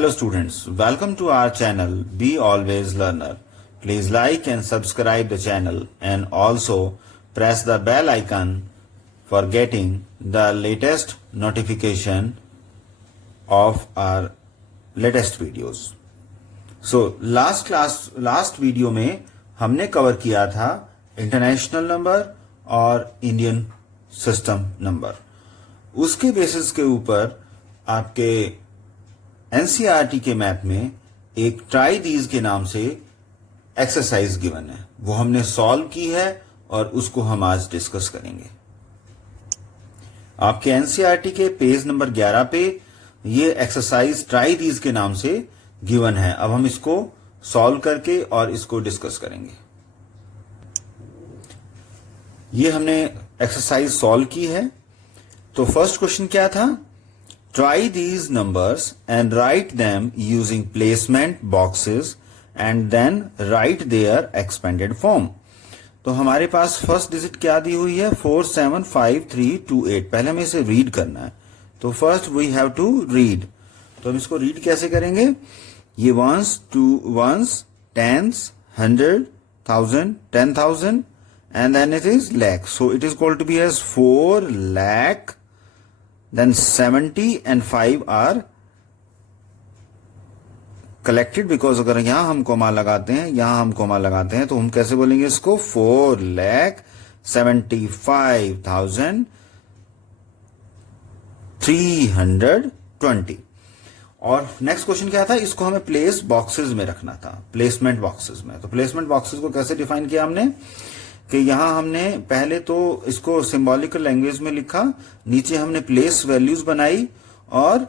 Hello students, welcome to our channel Be Always Learner. Please like and subscribe the channel and also press the bell icon for getting the latest notification of our latest videos. So last video में हमने cover किया था international number और Indian system number. उसके basis के ऊपर आपके NCERT के मैप में एक ट्राई दीज के नाम से एक्सरसाइज गिवन है, वो हमने सॉल्व की है और उसको हम आज डिस्कस करेंगे. आपके एनसीईआरटी के पेज नंबर 11 पे ये एक्सरसाइज ट्राई दीज के नाम से गिवन है. अब हम इसको सॉल्व करके और इसको डिस्कस करेंगे. ये हमने एक्सरसाइज सॉल्व की है. तो फर्स्ट क्वेश्चन क्या था? Try these numbers and write them using placement boxes and then write their expanded form. तो हमारे पास फर्स्ट डिजिट क्या दी हुई है? 475328. पहले हमें इसे रीड करना है. तो first we have to read. तो हम इसको रीड कैसे करेंगे? ये ones, two ones, tens, 100, 1000, 10,000 and then it is lakh. So it is called to be as 4 lakh. Then 70 and 5 are collected because अगर यहां हम कोमा लगाते हैं, यहां हम कोमा लगाते हैं, तो हम कैसे बोलेंगे इसको? 4,75,320. और नेक्स्ट क्वेश्चन क्या था? इसको हमें प्लेस बॉक्सेस में रखना था, प्लेसमेंट बॉक्सेस में. तो प्लेसमेंट बॉक्सेस को कैसे डिफाइन किया हमने कि यहां हमने पहले तो इसको सिंबॉलिकल लैंग्वेज में लिखा, नीचे हमने प्लेस वैल्यूज बनाई और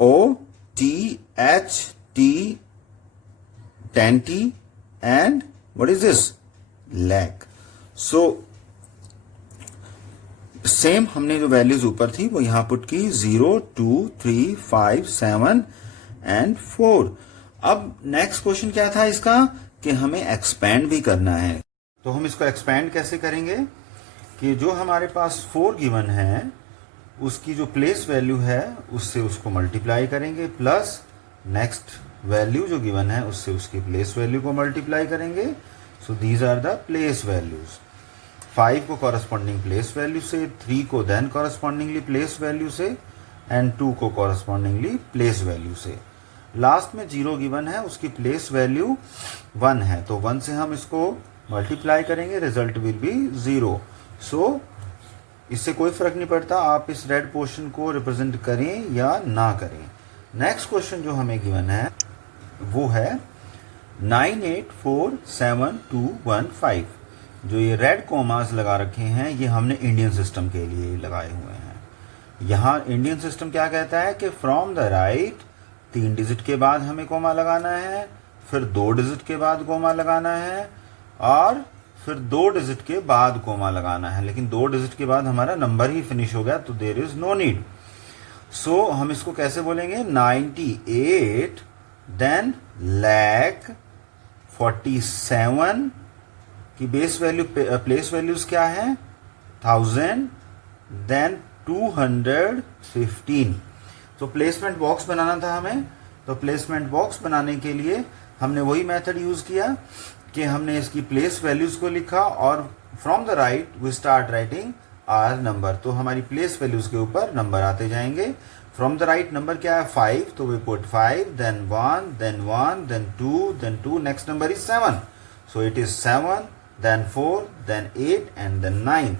OTHT 10T and what is this? Lakh. सो सेम हमने जो वैल्यूज ऊपर थी वो यहां पुट की, 0, 2, 3, 5, 7 एंड 4. अब नेक्स्ट क्वेश्चन क्या था इसका? कि हमें एक्सपैंड भी करना है. तो हम इसको एक्सपैंड कैसे करेंगे कि जो हमारे पास 4 गिवन है उसकी जो प्लेस वैल्यू है उससे उसको मल्टीप्लाई करेंगे, प्लस नेक्स्ट वैल्यू जो गिवन है उससे उसकी प्लेस वैल्यू को मल्टीप्लाई करेंगे. So these are the place values. 5 को कॉरस्पॉन्डिंग प्लेस वैल्यू से, 3 को देन कॉरस्पॉन्डिंगली प्लेस वैल्यू से एंड 2 को कॉरस्पॉन्डिंगली प्लेस वैल्यू से. लास्ट में 0 गिवन है, उसकी प्लेस वैल्यू 1 है, तो 1 से हम इसको मल्टीप्लाई करेंगे, रिजल्ट विल बी 0. सो इससे कोई फर्क नहीं पड़ता आप इस रेड पोर्शन को रिप्रेजेंट करें या ना करें. नेक्स्ट क्वेश्चन जो हमें गिवन है वो है 984715. जो ये रेड कोमास लगा रखे हैं ये हमने इंडियन सिस्टम के लिए लगाए हुए हैं. यहाँ इंडियन सिस्टम क्या कहता है कि फ्रॉम द राइट 3 डिजिट के बाद हमें कोमा लगाना है, फिर 2 डिजिट के बाद कोमा लगाना है और फिर 2 डिजिट के बाद कोमा लगाना है. लेकिन 2 डिजिट के बाद हमारा नंबर ही फिनिश हो गया तो देयर इज नो नीड. सो हम इसको कैसे बोलेंगे? 98 देन lakh 47 की बेस वैल्यू, प्लेस वैल्यूज क्या है? 1000 देन 215. तो प्लेसमेंट बॉक्स बनाना था हमें. तो प्लेसमेंट बॉक्स बनाने के लिए हमने वही मेथड यूज किया कि हमने इसकी प्लेस वैल्यूज को लिखा और from the right we start writing our number. तो हमारी प्लेस वैल्यूज के ऊपर नंबर आते जाएंगे. फ्रॉम द राइट नंबर क्या है? 5, तो we put 5 then 1 then 1 then 2 then 2. Next number is 7, so it is 7 then 4 then 8 and then 9.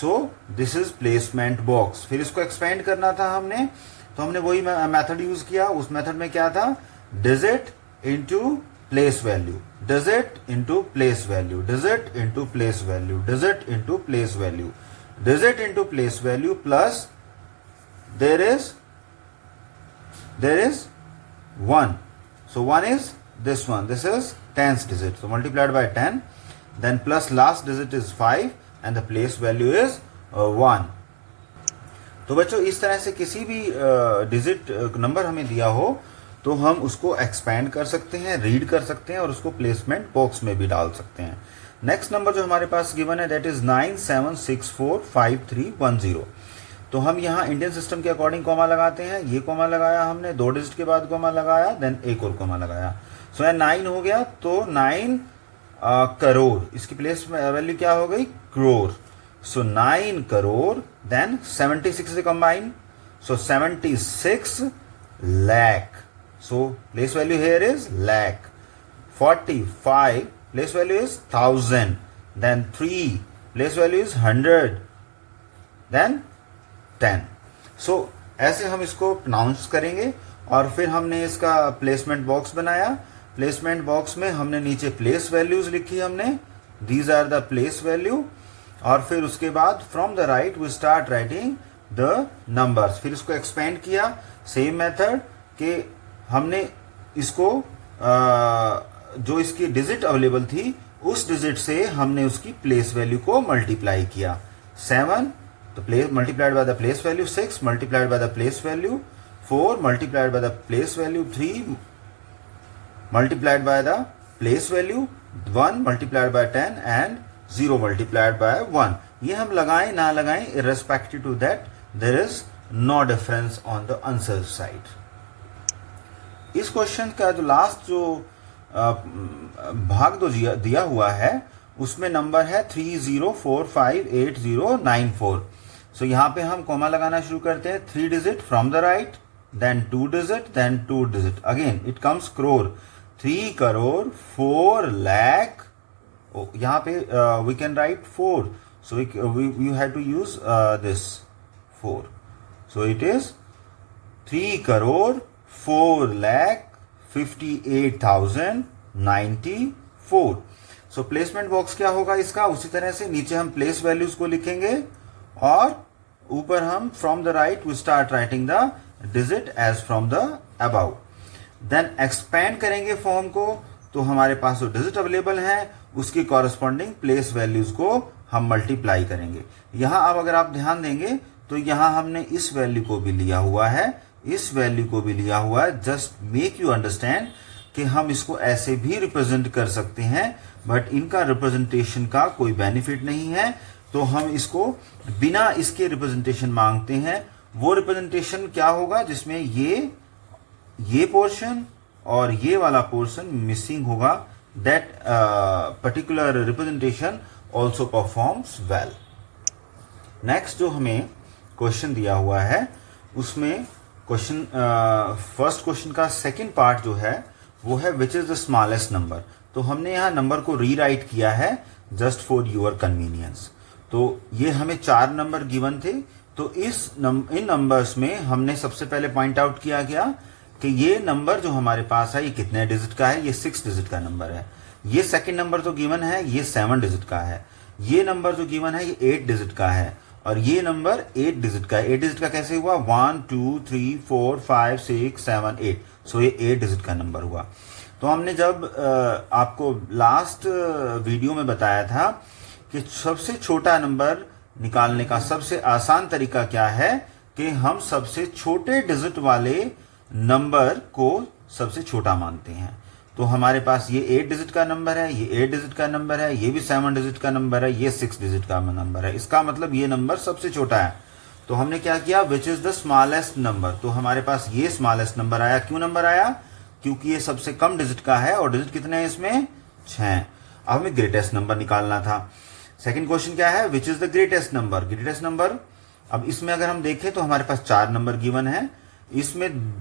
So this is placement box. फिर इसको एक्सपेंड करना था हमने, तो हमने वही मेथड यूज किया. उस मेथड में क्या था? Digit into place value, digit into place value, digit into place value, digit into place value, digit into place value plus there is 1. So 1 is this one, this is 10th digit, so multiplied by 10, then plus last digit is 5 and the place value is 1. तो बच्चों इस तरह से किसी भी digit number हमें दिया हो तो हम उसको एक्सपैंड कर सकते हैं, रीड कर सकते हैं और उसको प्लेसमेंट बॉक्स में भी डाल सकते हैं. नेक्स्ट नंबर जो हमारे पास गिवन है दैट इज 97645310. तो हम यहाँ इंडियन सिस्टम के अकॉर्डिंग कॉमा लगाते हैं, ये कॉमा लगाया हमने, 2 डिजिट के बाद कॉमा लगाया, देन एक और कॉमा लगाया। सो यह 9 हो गया, तो 9 करोड़, इसकी प्लेस वैल्यू क्या हो गई, क्रोर। सो 9 करोड़, देन 76 से combine, so 76 lakh, so place value here is lakh. 45 place value is 1000, then 3 place value is 100, then 10. so ऐसे हम इसको प्रोनाउंस करेंगे। और फिर हमने इसका प्लेसमेंट बॉक्स बनाया। प्लेसमेंट बॉक्स में हमने नीचे प्लेस वैल्यूज लिखी हमने, these are the place value. और फिर उसके बाद from the right we start writing the numbers. फिर इसको एक्सपेंड किया, सेम मेथड कि हमने इसको जो इसकी डिजिट अवेलेबल थी उस डिजिट से हमने उसकी प्लेस वैल्यू को मल्टीप्लाई किया। 7 तो place multiplied by the place value, 6 multiplied by the place value, 4 multiplied by the place value, 3 multiplied by the place value, 1 multiplied by 10 and 0 multiplied by 1। ये हम लगाएं ना लगाएं, irrespective to that there is no difference on the answer side. इस question का जो last जो भाग दो दिया हुआ है उसमें नंबर है 30458094। सो यहाँ पे हम कॉमा लगाना शुरू करते हैं। 3 digit from the right, then 2 digit, then 2 digit, again it comes crore, 3 crore 4 lakh. यहाँ पे we can write 4, so you have to use this 4, so it is 3 crore 4 lakh 58,094। सो प्लेसमेंट बॉक्स क्या होगा इसका, उसी तरह से नीचे हम प्लेस वैल्यूज को लिखेंगे और ऊपर हम from the right we start writing the digit as from the above. Then expand करेंगे फॉर्म को, तो हमारे पास जो डिजिट अवेलेबल है उसकी कॉरेस्पॉन्डिंग प्लेस वैल्यूज को हम मल्टीप्लाई करेंगे। यहां अब अगर आप ध्यान देंगे तो यहां हमने इस वैल्यू को भी लिया हुआ है, इस वैल्यू को भी लिया हुआ है, जस्ट मेक यू अंडरस्टैंड कि हम इसको ऐसे भी रिप्रेजेंट कर सकते हैं, बट इनका रिप्रेजेंटेशन का कोई बेनिफिट नहीं है, तो हम इसको बिना इसके रिप्रेजेंटेशन मांगते हैं। वो रिप्रेजेंटेशन क्या होगा जिसमें ये पोर्शन और ये वाला पोर्शन मिसिंग होगा, that particular representation also performs well. Next जो हमें क्वेश्चन दिया हुआ है उसमें क्वेश्चन फर्स्ट क्वेश्चन का सेकंड पार्ट जो है वो है which is the smallest number. तो हमने यहाँ नंबर को रीराइट किया है जस्ट फॉर योर कन्वीनियंस। तो ये हमें 4 नंबर गिवन थे, तो इन नंबर्स में हमने सबसे पहले पॉइंट आउट किया गया कि ये नंबर जो हमारे पास है ये कितने डिजिट का है, ये 6 डिजिट का नंबर है। ये सेकंड नंबर जो गिवन है ये 7 डिजिट का है। ये नंबर जो गिवन है ये 8 डिजिट का है और ये नंबर 8 डिजिट का है। 8 डिजिट का कैसे हुआ, 1 2 3 4 5 6 7 8, सो ये 8 डिजिट का नंबर हुआ। तो हमने जब आपको लास्ट वीडियो में बताया था कि सबसे छोटा नंबर निकालने का सबसे आसान तरीका क्या है कि हम सबसे छोटे डिजिट वाले नंबर को सबसे छोटा मानते हैं। तो हमारे पास ये 8 डिजिट का नंबर है, ये 8 डिजिट का नंबर है, ये भी 7 डिजिट का नंबर है, ये 6 डिजिट का नंबर है। इसका मतलब ये नंबर सबसे छोटा है। तो हमने क्या किया, which is the smallest number. तो हमारे पास ये स्मॉलेस्ट नंबर आया। क्यों नंबर आया, क्योंकि ये सबसे कम डिजिट का है और डिजिट कितने हैं इसमें, 6। अब हमें ग्रेटेस्ट नंबर निकालना था। सेकंड क्वेश्चन क्या है, which is the greatest number. Greatest number, अब इसमें अगर हम देखें तो हमारे पास 4 नंबर गिवन है। इसमें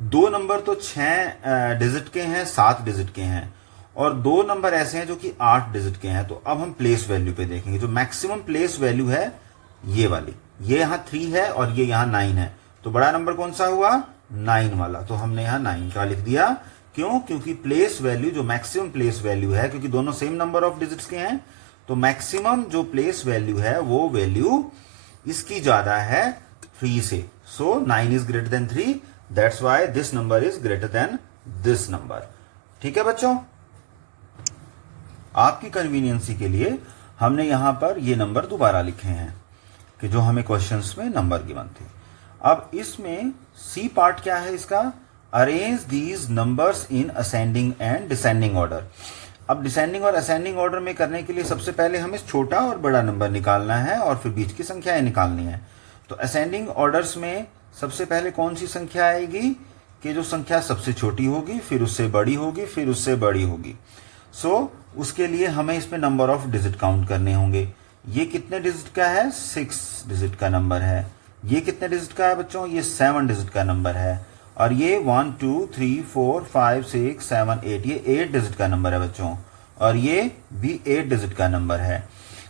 2 नंबर तो 6 डिजिट के हैं, 7 डिजिट के हैं, और 2 नंबर ऐसे हैं जो कि 8 डिजिट के हैं। तो अब हम प्लेस वैल्यू पे देखेंगे। जो मैक्सिमम प्लेस वैल्यू है ये वाली, ये यहाँ 3 है और ये यहाँ 9 है। तो बड़ा नंबर कौन सा हुआ, 9 वाला। तो हमने यहाँ 9 का लिख दिया। क्यों, क्योंकि प्लेस वैल्यू जो मैक्सिमम प्लेस वैल्यू है, क्योंकि दोनों सेम नंबर ऑफ डिजिट्स के हैं, तो मैक्सिमम जो प्लेस वैल्यू है वो वैल्यू इसकी ज्यादा है 3 से। सो 9 is greater than 3, that's why this number is greater than this number. ठीक है बच्चों, आपकी कन्वीनियंसी के लिए हमने यहां पर ये नंबर दोबारा लिखे हैं कि जो हमें क्वेश्चंस में नंबर गिवन थे। अब इसमें सी पार्ट क्या है इसका, arrange these numbers in ascending and descending order. अब डिसेंडिंग और असेंडिंग ऑर्डर में करने के लिए सबसे पहले हमें छोटा और बड़ा नंबर निकालना है और फिर बीच की संख्याएं निकालनी है। तो असेंडिंग ऑर्डर्स में सबसे पहले कौन सी संख्या आएगी कि जो संख्या सबसे छोटी होगी, फिर उससे बड़ी होगी, फिर उससे बड़ी होगी। सो उसके लिए हमें इसमें नंबर ऑफ डिजिट काउंट करने होंगे। ये कितने डिजिट का है? 6 डिजिट का नंबर है। ये कितने डिजिट का है बच्चों? ये 7 डिजिट का नंबर है। और ये 1 2 3 4 5 6 7 8, ये 8 डिजिट का नंबर है बच्चों। और ये भी 8 डिजिट का नंबर है।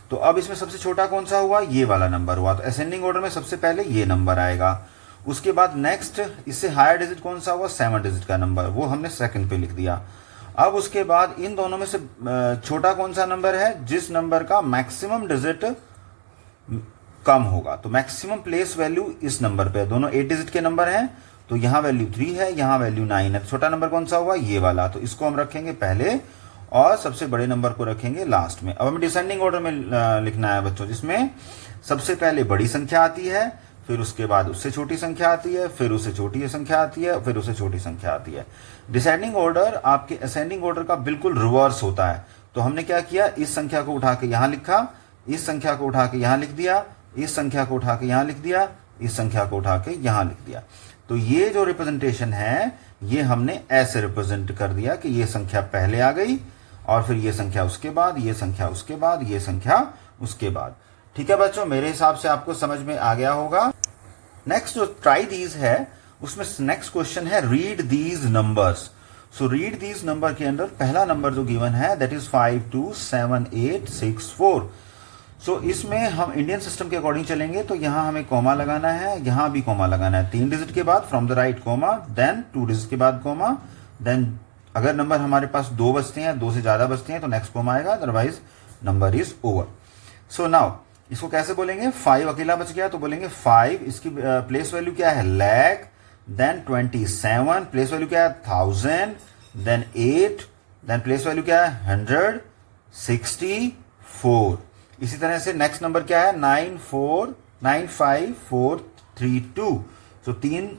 तो अब इसमें सबसे छोटा कौन सा हुआ? ये वाला नंबर हुआ। तो असेंडिंग ऑर्डर में सबसे पहले ये नंबर आएगा। उसके बाद नेक्स्ट इससे हायर डिजिट कौन सा हुआ? 7 डिजिट का नंबर, वो हमने सेकंड पे लिख दिया। अब उसके बाद इन दोनों में से छोटा कौन सा नंबर है? जिस नंबर का मैक्सिमम डिजिट कम होगा। तो मैक्सिमम प्लेस वैल्यू इस नंबर पे, दोनों 8 डिजिट के नंबर हैं, तो यहां वैल्यू 3 है, यहां वैल्यू 9 है। छोटा नंबर कौन सा हुआ? ये वाला। तो इसको हम रखेंगे पहले और सबसे बड़े नंबर को रखेंगे लास्ट में। अब हमें डिसेंडिंग ऑर्डर में लिखना है बच्चों, जिसमें सबसे पहले बड़ी संख्या आती है, फिर उसके बाद उससे छोटी संख्या आती है, फिर उससे छोटी संख्या आती है, फिर उससे छोटी संख्या आती है। डिसेंडिंग ऑर्डर आपके असेंडिंग ऑर्डर का बिल्कुल रिवर्स होता है। तो हमने क्या किया? इस संख्या को उठा के यहां लिखा, इस संख्या को उठा के यहां लिख दिया, इस संख्या को उठा के यहां लिख दिया, इस संख्या को उठा के यहां लिख दिया। तो ये जो रिप्रेजेंटेशन है ये हमने ऐसे रिप्रेजेंट कर दिया कि ये संख्या पहले आ गई और फिर ये संख्या उसके बाद, ये संख्या उसके बाद, ये संख्या उसके बाद। ठीक है बच्चों, मेरे हिसाब से आपको समझ में आ गया होगा। नेक्स्ट जो ट्राई दीज है उसमें नेक्स्ट क्वेश्चन है read these numbers. So read these number के अंदर पहला नंबर जो गिवन है दैट इज 527864। सो इसमें हम इंडियन सिस्टम के अकॉर्डिंग चलेंगे तो यहां हमें कॉमा लगाना है, यहां भी कॉमा लगाना है। 3 डिजिट के बाद from the right comma, then 2 digit के बाद कॉमा, देन अगर नंबर हमारे पास 2 बचते हैं, 2 से ज्यादा बचते हैं तो नेक्स्ट कॉमा आएगा, otherwise number is over. So now इसको कैसे बोलेंगे? 5 अकेला बच गया तो बोलेंगे 5, इसकी प्लेस वैल्यू क्या है? लाख। देन 27 प्लेस वैल्यू क्या है? 1000। देन 8, देन प्लेस वैल्यू क्या है? 164। इसी तरह से नेक्स्ट नंबर क्या है? 9495432। तो 3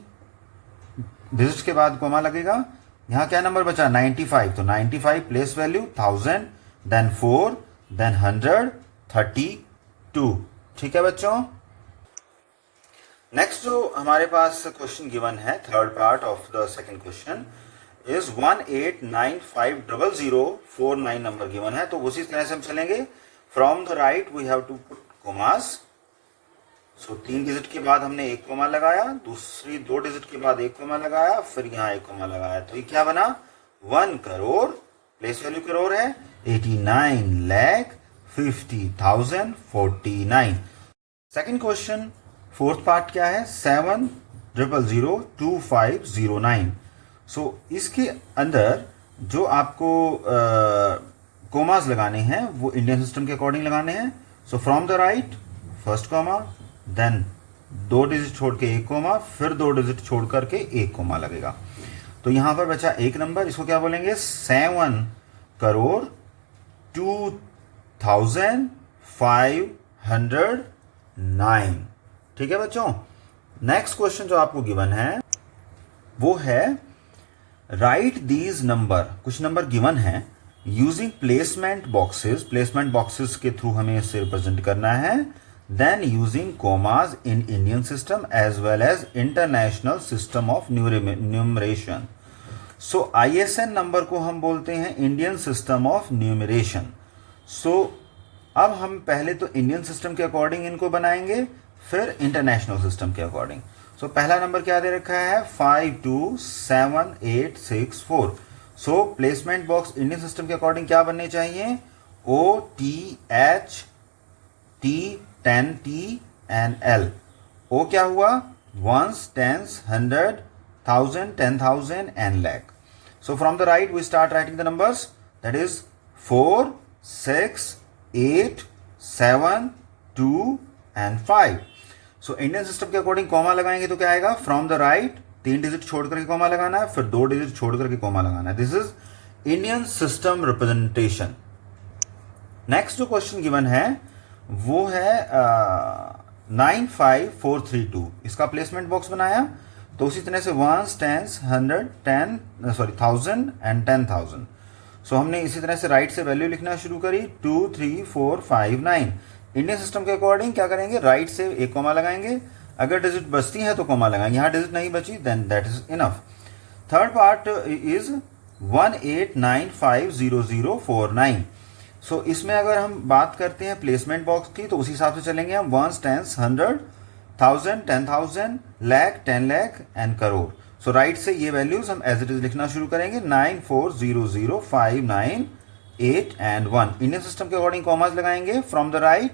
डिजिट्स के बाद कोमा लगेगा। यहां क्या नंबर बचा? 95। तो 95 प्लेस वैल्यू 1000, देन 4, देन 132। ठीक है बच्चों। नेक्स्ट जो हमारे पास क्वेश्चन गिवन है, third part of the second question is 18950049 number given है। तो उसी तरह से हम चलेंगे। From the right we have to put commas. So 3 digit के बाद हमने एक कोमा लगाया, दूसरी 2 डिजिट के बाद एक कोमा लगाया, फिर यहां एक कोमा लगाया। तो ये क्या बना? 1 करोड़, प्लेस वैल्यू करोड़ है, 89,50,049। सेकेंड क्वेश्चन फोर्थ पार्ट क्या है? 7000259। सो इसके अंदर जो आपको कोमास लगाने हैं वो इंडियन सिस्टम के अकॉर्डिंग लगाने हैं। So from the right first comma, then 2 digit छोड़ के एक कोमा, फिर 2 डिजिट छोड़ करके एक कोमा लगेगा। तो यहां पर बचा एक नंबर, इसको क्या बोलेंगे? 7,02,509। ठीक है बच्चों। नेक्स्ट क्वेश्चन जो आपको गिवन है वो है राइट दीज नंबर। कुछ नंबर गिवन है using placement boxes. Placement boxes के थ्रू हमें इसे रिप्रेजेंट करना है। Then using commas in Indian system as well as international system of numeration. So ISN number को हम बोलते हैं Indian system of numeration. So अब हम पहले तो इंडियन सिस्टम के अकॉर्डिंग इनको बनाएंगे, फिर इंटरनेशनल सिस्टम के अकॉर्डिंग। सो पहला नंबर क्या दे रखा है? 527864। सो प्लेसमेंट बॉक्स इंडियन सिस्टम के अकॉर्डिंग क्या बनने चाहिए? OTH T 10 T and L। O क्या हुआ? ones, tens, 100, 1000, 10,000 and lakh। So from the right we start writing the numbers, that is 4, 6, 8, 7, 2 and 5। So Indian system के अकॉर्डिंग कॉमा लगाएंगे तो क्या आएगा? फ्रॉम द राइट 3 डिजिट छोड़ करके comma लगाना है, फिर 2 डिजिट छोड़ करके कॉमा लगाना है। This is Indian system representation. Next जो क्वेश्चन गिवन है वो है 95432। इसका प्लेसमेंट बॉक्स बनाया तो उसी तरह से 1s, 10s, 100, 1000 एंड 10,000। सो हमने इसी तरह से राइट से वैल्यू लिखना शुरू करी 2, 3, 4, 5, 9। इंडियन सिस्टम के अकॉर्डिंग क्या करेंगे? राइट से एक कॉमा लगाएंगे, अगर डिजिट बचती है तो कोमा लगाएंगे, यहाँ डिजिट नहीं बची then that is enough. Third part is 189500049। So इसमें अगर हम बात करते हैं प्लेसमेंट बॉक्स की तो उसी हिसाब से चलेंगे हम, ones, tens, 100, 1000, 10,000, lakh, 10 lakh and crore. So right से ये वैल्यूज हम एज इट इज लिखना शुरू करेंगे, 940059 8 एंड 1। इंडियन सिस्टम के अकॉर्डिंग कॉमास लगाएंगे फ्रॉम द राइट,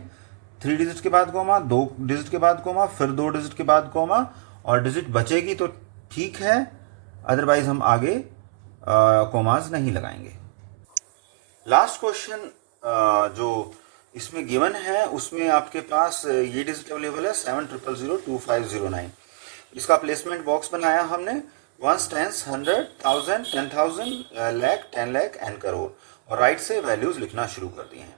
3 डिजिट के बाद कोमा, 2 डिजिट के बाद कोमा, फिर 2 डिजिट के बाद कोमा, और डिजिट बचेगी तो ठीक है, अदरवाइज हम आगे कोमास नहीं लगाएंगे। लास्ट क्वेश्चन जो इसमें गिवन है उसमें आपके पास ये डिजिट अवेलेबल है 70002509। इसका प्लेसमेंट बॉक्स बनाया हमने, ones, tens, 100, 1000, 10,000, lakh, 10 lakh and crore, और राइट से वैल्यूज लिखना शुरू कर दिए हैं।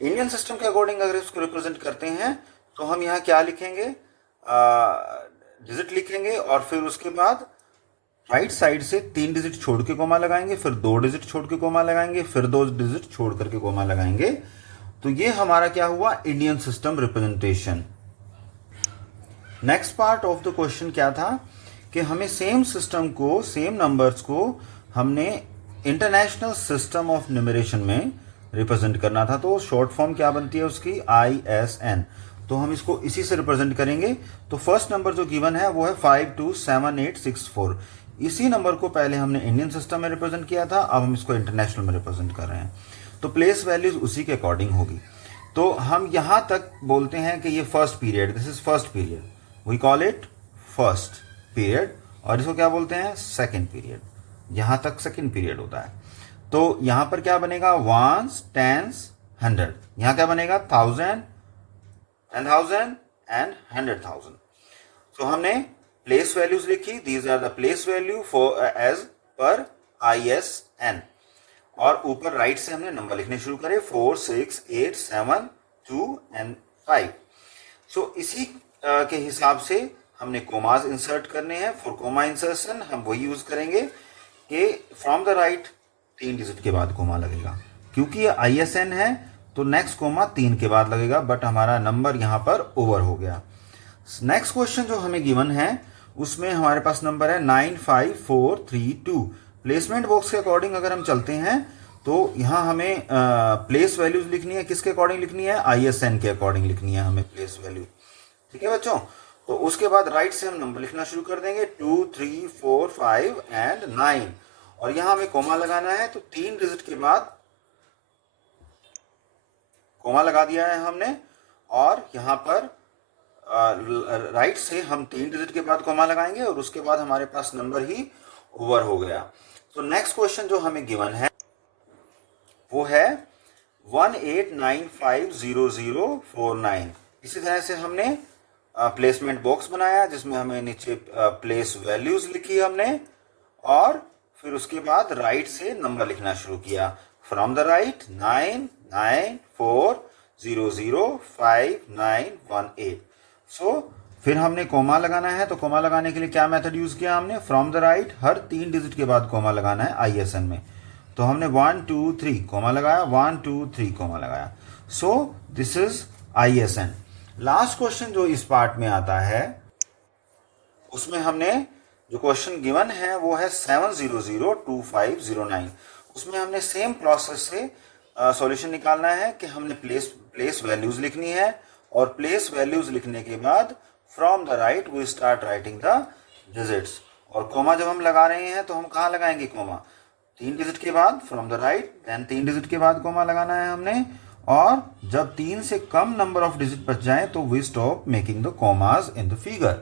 इंडियन सिस्टम के अकॉर्डिंग अगर इसको रिप्रेजेंट करते हैं तो हम यहाँ क्या लिखेंगे, डिजिट लिखेंगे और फिर उसके बाद राइट साइड से 3 डिजिट छोड़ के कोमा लगाएंगे, फिर 2 डिजिट छोड़ के कोमा लगाएंगे, फिर 2 डिजिट छोड़ करके कोमा लगाएंगे। तो ये हमारा क्या हुआ, Indian system representation. Next part of the question क्या था कि हमें सेम सिस्टम को, सेम नंबर्स को हमने इंटरनेशनल सिस्टम ऑफ न्यूमरेशन में रिप्रेजेंट करना था। तो शॉर्ट फॉर्म क्या बनती है उसकी, ISN। तो हम इसको इसी से रिप्रेजेंट करेंगे। तो फर्स्ट नंबर जो गिवन है वो है 527864। इसी नंबर को पहले हमने इंडियन सिस्टम में रिप्रेजेंट किया था, अब हम इसको इंटरनेशनल में रिप्रेजेंट कर रहे हैं। तो प्लेस वैल्यूज उसी के अकॉर्डिंग होगी। तो हम यहां तक बोलते हैं कि ये first period, this is first period, we call it first period, और इसको क्या बोलते हैं, सेकेंड पीरियड। यहां तक सेकेंड पीरियड होता है। तो यहां पर क्या बनेगा, वंस, टेंस, 100। यहां क्या बनेगा, 1000, 10,000 एंड 100,000। सो हमने प्लेस वैल्यूज लिखी, these are the place value for as per ISN, और ऊपर राइट से हमने नंबर लिखने शुरू करे, 4, 6, 8, 7, 2 एंड 5। सो इसी के हिसाब से हमने कोमास इंसर्ट करने हैं। फॉर कोमा इंसर्शन हम वही यूज करेंगे कि फ्रॉम द राइट 3 डिजिट के बाद कोमा लगेगा, क्योंकि ये ISN है तो नेक्स्ट कोमा 3 के बाद लगेगा, बट हमारा नंबर यहां पर ओवर हो गया। नेक्स्ट क्वेश्चन जो हमें गिवन है उसमें हमारे पास नंबर है 95432। प्लेसमेंट बॉक्स के अकॉर्डिंग अगर हम चलते हैं तो यहां हमें प्लेस वैल्यूज लिखनी है, किसके अकॉर्डिंग लिखनी है, ISN के अकॉर्डिंग लिखनी है हमें प्लेस वैल्यू। ठीक है बच्चों, तो उसके बाद राइट से हम नंबर लिखना शुरू कर देंगे, 2, 3, 4, 5 एंड 9, और यहां हमें कोमा लगाना है। तो 3 डिजिट के बाद कोमा लगा दिया है हमने, और यहां पर राइट से हम 3 डिजिट के बाद कोमा लगाएंगे, और उसके बाद हमारे पास नंबर ही ओवर हो गया। तो नेक्स्ट क्वेश्चन जो हमें गिवन है वो है 189500049। इसी तरह से हमने प्लेसमेंट बॉक्स बनाया जिसमें हमें नीचे प्लेस वैल्यूज लिखी हमने, और फिर उसके बाद राइट से नंबर लिखना शुरू किया, फ्रॉम द राइट 994005918। सो फिर हमने कोमा लगाना है। तो कोमा लगाने के लिए क्या मेथड यूज किया हमने, from the right, her 3 digit के बाद कोमा लगाना है ISN में। तो हमने 1, 2, 3 कोमा लगाया, 1, 2, 3 कोमा लगाया। सो this is ISN। Last question जो इस पार्ट में आता है उसमें हमने जो क्वेश्चन गिवन है वो है 7002509। उसमें हमने सेम प्रोसेस से सॉल्यूशन निकालना है कि हमने प्लेस वैल्यूज लिखनी है, और प्लेस वैल्यूज लिखने के बाद from the right we start writing the digits. और कोमा जब हम लगा रहे हैं तो हम कहाँ लगाएंगे कोमा, 3 डिजिट के बाद from the right, then 3 digit के बाद कोमा लगाना है हमने, और जब 3 से कम नंबर ऑफ डिजिट बच जाए तो we stop making the commas in the figure.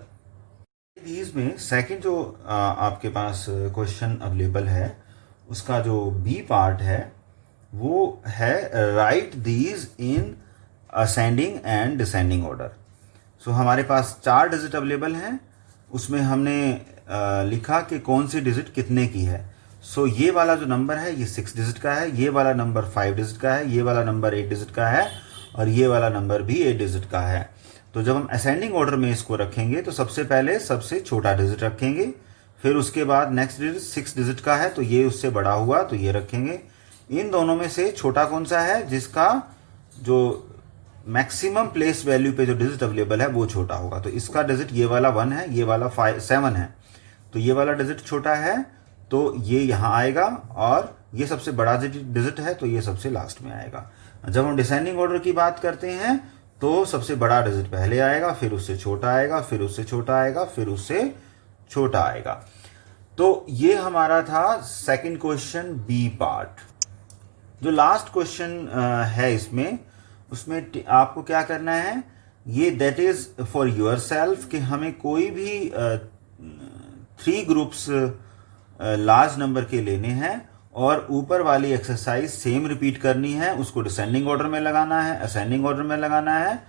These में सेकंड जो आपके पास क्वेश्चन अवेलेबल है उसका जो बी पार्ट है वो है right these in ascending and descending order. So हमारे पास 4 डिजिट अवेलेबल हैं, उसमें हमने लिखा कि कौन सी डिजिट कितने की है। सो ये वाला जो नंबर है ये 6 डिजिट का है, ये वाला नंबर 5 डिजिट का है, ये वाला नंबर 8 डिजिट का है, और ये वाला नंबर भी 8 डिजिट का है। तो जब हम असेंडिंग ऑर्डर में इसको रखेंगे तो सबसे पहले सबसे छोटा डिजिट रखेंगे, फिर उसके बाद नेक्स्ट डिजिट 6 डिजिट का है तो ये उससे बड़ा हुआ तो ये रखेंगे। इन दोनों में से छोटा कौन सा है, जिसका जो मैक्सिमम प्लेस वैल्यू पे जो डिजिट अवेलेबल है वो छोटा होगा। तो इसका डिजिट ये वाला 1 है, ये वाला 7 है, तो ये वाला डिजिट छोटा है तो ये यहाँ आएगा, और ये सबसे बड़ा डिजिट है तो ये सबसे लास्ट में आएगा। जब हम डिसेंडिंग ऑर्डर की बात करते हैं तो सबसे बड़ा डिजिट पहले आएगा, फिर उससे छोटा आएगा, फिर उससे छोटा आएगा, फिर उससे छोटा आएगा। तो ये हमारा था सेकंड क्वेश्चन बी पार्ट। जो लास्ट क्वेश्चन है इसमें, उसमें आपको क्या करना है, ये that is for your self, कि हमें कोई भी 3 ग्रुप्स लार्ज नंबर के लेने हैं और ऊपर वाली एक्सरसाइज सेम रिपीट करनी है। उसको डिसेंडिंग ऑर्डर में लगाना है, असेंडिंग ऑर्डर में लगाना है,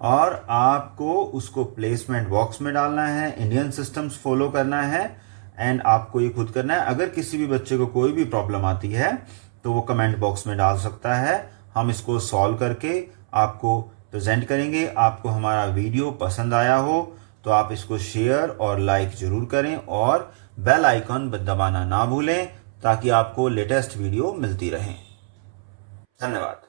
और आपको उसको प्लेसमेंट बॉक्स में डालना है, इंडियन सिस्टम्स फॉलो करना है, एंड आपको ये खुद करना है। अगर किसी भी बच्चे को कोई भी प्रॉब्लम आती है तो वो कमेंट बॉक्स में डाल सकता है, हम इसको सॉल्व करके आपको प्रेजेंट करेंगे। आपको हमारा वीडियो पसंद आया हो तो आप इसको शेयर और लाइक जरूर करें, और बेल आइकन दबाना ना भूलें ताकि आपको लेटेस्ट वीडियो मिलती रहे। धन्यवाद।